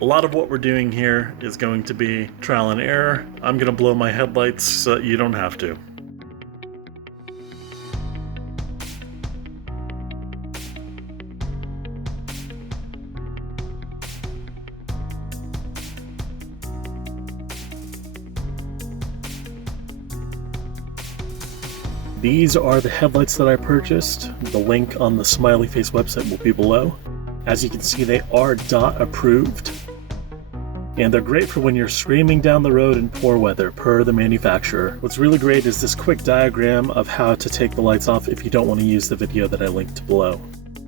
A lot of what we're doing here is going to be trial and error. I'm going to blow my headlights so that you don't have to. These are the headlights that I purchased. The link on the Smiley Face website will be below. As you can see, they are DOT approved. And they're great for when you're screaming down the road in poor weather, per the manufacturer. What's really great is this quick diagram of how to take the lights off if you don't want to use the video that I linked below.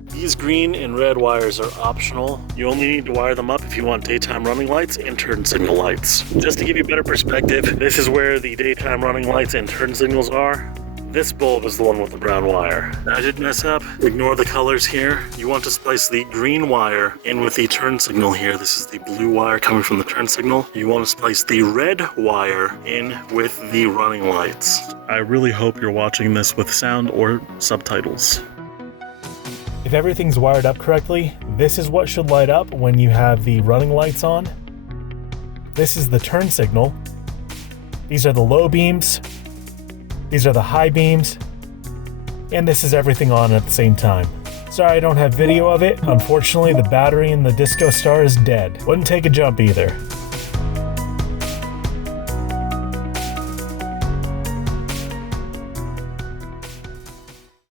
These green and red wires are optional. You only need to wire them up if you want daytime running lights and turn signal lights. Just to give you better perspective, this is where the daytime running lights and turn signals are. This bulb is the one with the brown wire. I did mess up. Ignore the colors here. You want to splice the green wire in with the turn signal here. This is the blue wire coming from the turn signal. You want to splice the red wire in with the running lights. I really hope you're watching this with sound or subtitles. If everything's wired up correctly, this is what should light up when you have the running lights on. This is the turn signal. These are the low beams. These are the high beams, and this is everything on at the same time. Sorry I don't have video of it. Unfortunately, the battery in the Disco Star is dead. Wouldn't take a jump either.